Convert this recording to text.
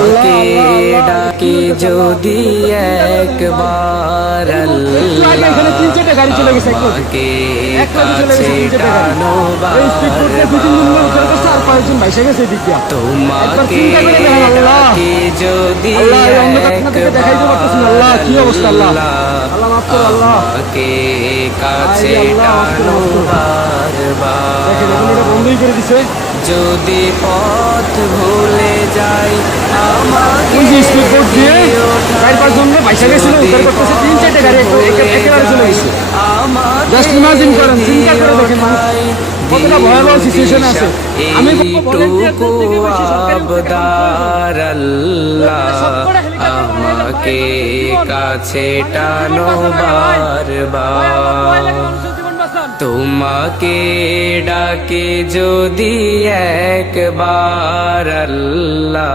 আমাকে ডাকে যদি একবার আমাকে কাছে তোমাকে ডাকে যদি আমাকে কাছে টানো বারবার যদি পথ ফাইসা গেছিল উদ্ধার করতেছে তিন চারটে গাড়ি একেবারে চলে গেছে। জাস্ট ইমাজিন করেন চিন্তা করে দেখেন মানুষ আমাকে কাছে টানো বারবার তোমাকে ডাকে যদি একবার আল্লাহ।